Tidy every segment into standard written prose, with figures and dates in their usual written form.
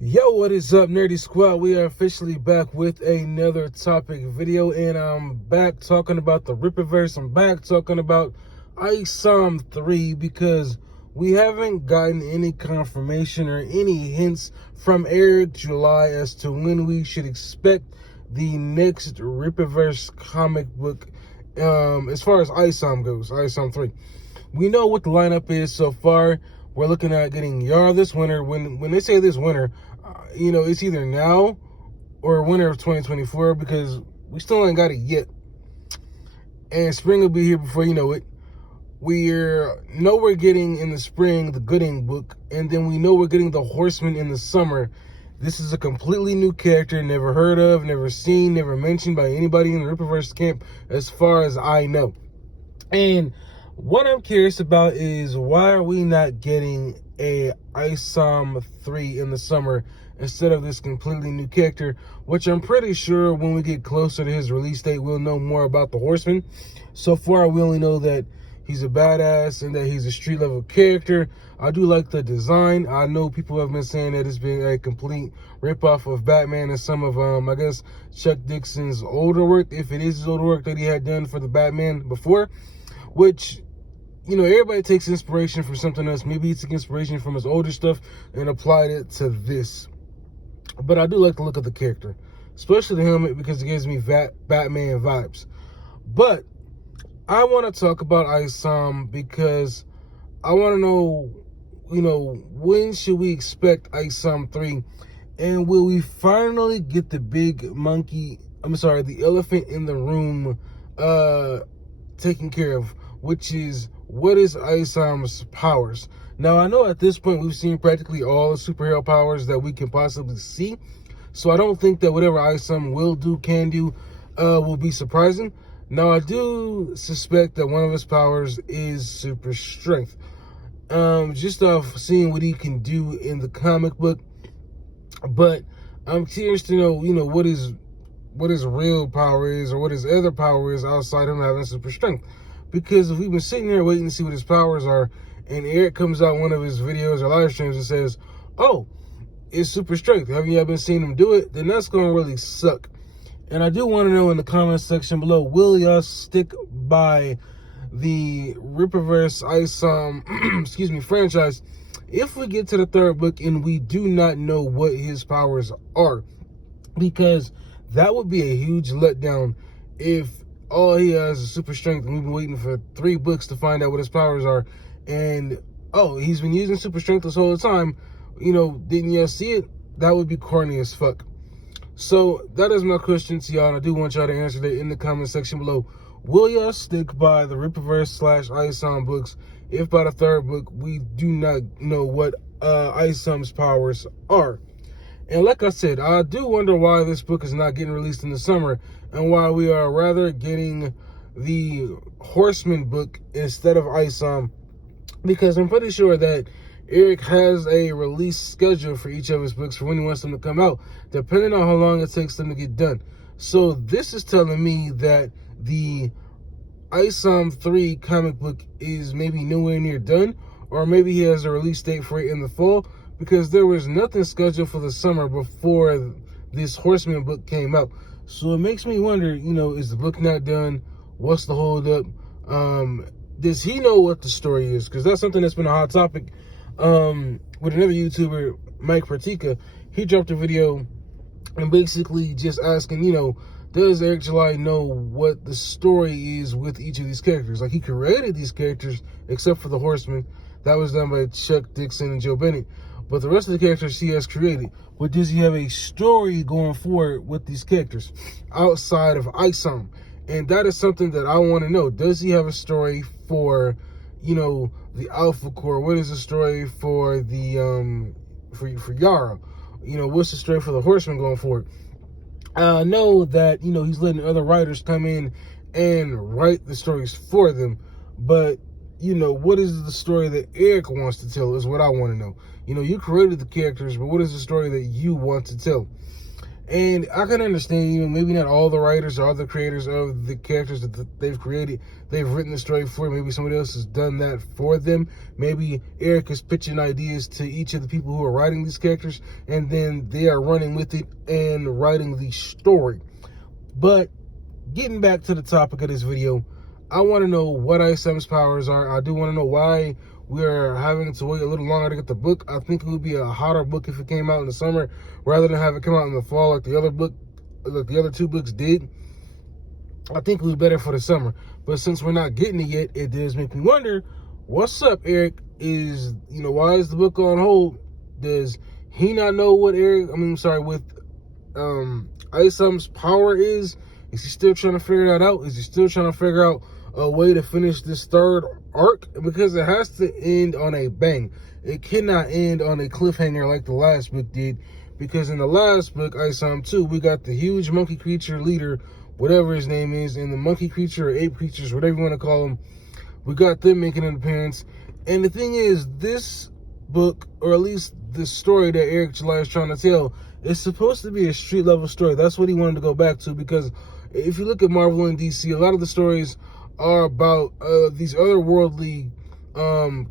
Yo, what is up, Nerdy Squad? We are officially back with another topic video, and I'm back talking about the Rippaverse. I'm back talking about ISOM 3 because we haven't gotten any confirmation or any hints from Eric July as to when we should expect the next Rippaverse comic book as far as ISOM goes, ISOM 3. We know what the lineup is so far. We're looking at getting Yara this winter. When they say this winter, it's either now or winter of 2024 because we still ain't got it yet. And spring will be here before you know it. We're getting in the spring the Gooding book, and then we know we're getting the Horseman in the summer. This is a completely new character, never heard of, never seen, never mentioned by anybody in the Rippaverse camp as far as I know. And what I'm curious about is why are we not getting a ISOM 3 in the summer instead of this completely new character, which I'm pretty sure when we get closer to his release date, we'll know more about the Horseman. So far, we only know that he's a badass and that he's a street level character. I do like the design. I know people have been saying that it's been a complete ripoff of Batman and some of, I guess, Chuck Dixon's older work, if it is his older work that he had done for the Batman before, which, everybody takes inspiration from something else. Maybe he took inspiration from his older stuff and applied it to this. But I do like the look of the character, especially the helmet, because it gives me Batman vibes. But I want to talk about ISOM because I want to know, when should we expect ISOM 3? And will we finally get the the elephant in the room taken care of, which is what is ISOM's powers? Now, I know at this point we've seen practically all the superhero powers that we can possibly see, so I don't think that whatever ISOM can do, will be surprising. Now, I do suspect that one of his powers is super strength. Just off seeing what he can do in the comic book, but I'm curious to know, what his real power is or what his other power is outside him having super strength. Because if we've been sitting there waiting to see what his powers are, and Eric comes out one of his videos or live streams and says, "Oh, it's super strength. Haven't you been seeing him do it?" Then that's going to really suck. And I do want to know in the comment section below, will y'all stick by the Rippaverse ISOM, franchise if we get to the third book and we do not know what his powers are? Because that would be a huge letdown if all he has is super strength and we've been waiting for 3 books to find out what his powers are, and he's been using super strength this whole time. Didn't y'all see it? That would be corny as fuck. So that is my question to y'all, and I do want y'all to answer that in the comment section below. Will y'all stick by the Rippaverse / ISOM books if by the third book we do not know what ISOM's powers are? And like I said, I do wonder why this book is not getting released in the summer and why we are rather getting the Horseman book instead of ISOM, because I'm pretty sure that Eric has a release schedule for each of his books for when he wants them to come out, depending on how long it takes them to get done. So this is telling me that the ISOM 3 comic book is maybe nowhere near done, or maybe he has a release date for it in the fall, because there was nothing scheduled for the summer before this Horseman book came out. So it makes me wonder, is the book not done? What's the holdup? Does he know what the story is? Because that's something that's been a hot topic with another YouTuber, Mike Pratika. He dropped a video and basically just asking, does Eric July know what the story is with each of these characters? Like, he created these characters except for the Horseman. That was done by Chuck Dixon and Joe Bennett. But the rest of the characters he has created. But does he have a story going forward with these characters outside of ISOM? And that is something that I want to know. Does he have a story for, the Alpha Core? What is the story for the for Yara? What's the story for the Horseman going forward? I know that, he's letting other writers come in and write the stories for them, but what is the story that Eric wants to tell is what I want to know. You created the characters, but what is the story that you want to tell? And I can understand, maybe not all the writers or all the creators of the characters that they've created, they've written the story for. Maybe somebody else has done that for them. Maybe Eric is pitching ideas to each of the people who are writing these characters, and then they are running with it and writing the story. But getting back to the topic of this video, I want to know what Ice Sam's powers are. I do want to know why we're having to wait a little longer to get the book. I think it would be a hotter book if it came out in the summer rather than have it come out in the fall like the other two books did. I think it would be better for the summer. But since we're not getting it yet, it does make me wonder, what's up, Eric? Why is the book on hold? Does he not know what what Ice Sam's power is? Is he still trying to figure that out? Is he still trying to figure out a way to finish this third arc? Because it has to end on a bang. It cannot end on a cliffhanger like the last book did. Because in the last book, Ice Sam 2, we got the huge monkey creature leader, whatever his name is, and the monkey creature or ape creatures, whatever you want to call them. We got them making an appearance. And the thing is, this book, or at least the story that Eric July is trying to tell, is supposed to be a street level story. That's what he wanted to go back to, because if you look at Marvel and DC, a lot of the stories are about these otherworldly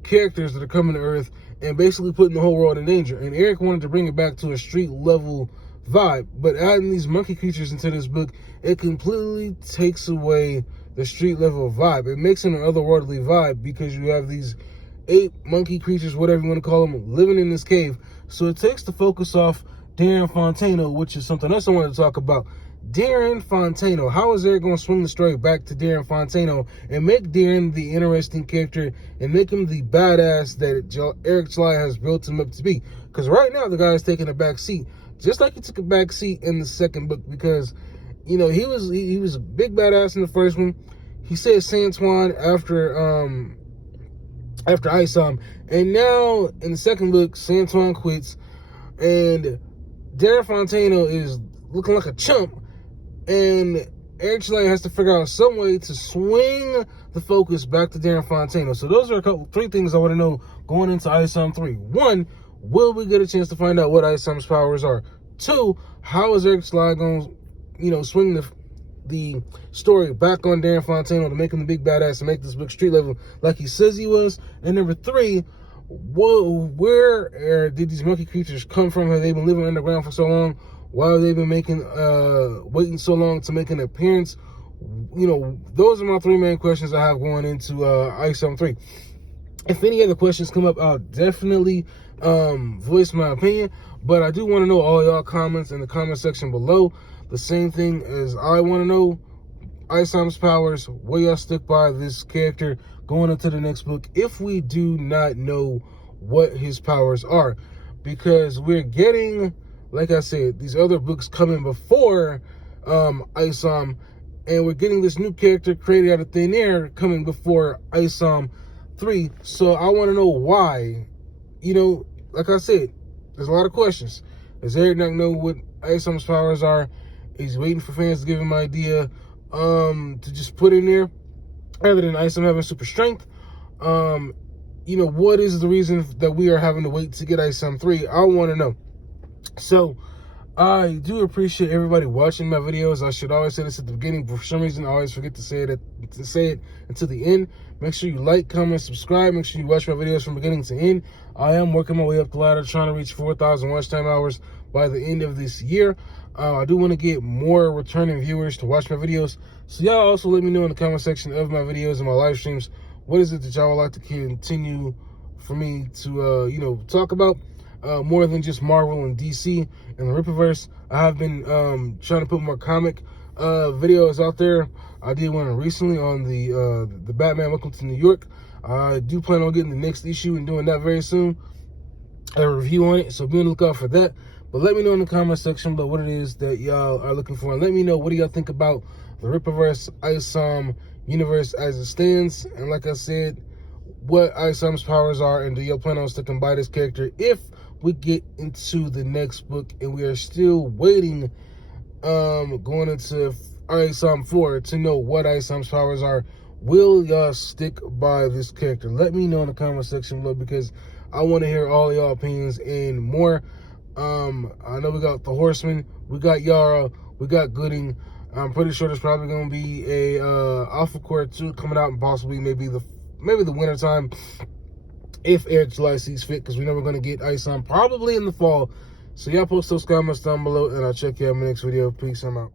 characters that are coming to Earth and basically putting the whole world in danger. And Eric wanted to bring it back to a street level vibe. But adding these monkey creatures into this book, it completely takes away the street level vibe. It makes it an otherworldly vibe because you have these ape monkey creatures, whatever you want to call them, living in this cave. So it takes the focus off Darren Fontano, which is something else I wanted to talk about. Darren Fontano. How is Eric going to swing the story back to Darren Fontano and make Darren the interesting character and make him the badass that Eric July has built him up to be? Because right now the guy is taking a back seat, just like he took a back seat in the second book. Because he was a big badass in the first one. He saved Santuan after Ice Sam, and now in the second book, Santuan quits, and Darren Fontano is looking like a chump. And Eric July has to figure out some way to swing the focus back to Darren Fontano. So those are three things I want to know going into Ice Sam 3. 1, will we get a chance to find out what Ice Sam's powers are? 2, how is Eric July going to, swing the story back on Darren Fontano to make him the big badass and make this book street level like he says he was? And number 3, where did these monkey creatures come from? Have they been living underground for so long? Why have they been waiting so long to make an appearance? Those are my 3 main questions I have going into Ice Sam 3. If any other questions come up, I'll definitely voice my opinion. But I do want to know all y'all comments in the comment section below. The same thing as I want to know Ice Sam's powers. Will y'all stick by this character going into the next book if we do not know what his powers are? Because we're getting, like I said, these other books coming before Ice Sam, and we're getting this new character created out of thin air coming before Ice Sam 3. So I want to know why. Like I said, there's a lot of questions. Does Eric not know what Ice Sam's powers are? He's waiting for fans to give him an idea to just put in there, other than Ice Sam having super strength. What is the reason that we are having to wait to get Ice Sam 3? I want to know. So I do appreciate everybody watching my videos. I should always say this at the beginning, but for some reason I always forget to say it until the end. Make sure you like, comment, subscribe. Make sure you watch my videos from beginning to end. I am working my way up the ladder, trying to reach 4,000 watch time hours by the end of this year. I do want to get more returning viewers to watch my videos. So y'all also let me know in the comment section of my videos and my live streams, what is it that y'all would like to continue for me to, talk about? More than just Marvel and DC and the Rippaverse. I have been trying to put more comic videos out there. I did one recently on the Batman Welcome to New York. I do plan on getting the next issue and doing that very soon, a review on it, so be on the lookout for that. But let me know in the comment section about what it is that y'all are looking for, and let me know, what do y'all think about the Rippaverse Ice Sam universe as it stands? And like I said, what Ice Sam's powers are, and do y'all plan on sticking by this character if we get into the next book? And we are still waiting going into Ice Sam 4 to know what Ice Sam's powers are. Will y'all stick by this character? Let me know in the comment section below, because I want to hear all y'all opinions and more. I know we got the Horseman, we got Yara, we got Gooding. I'm pretty sure there's probably going to be a Alpha Core 2 coming out, and possibly maybe the winter time, if Air July sees fit, because we know we're going to get Ice-On probably in the fall. So y'all post those comments down below, and I'll check you out in my next video. Peace, I'm out.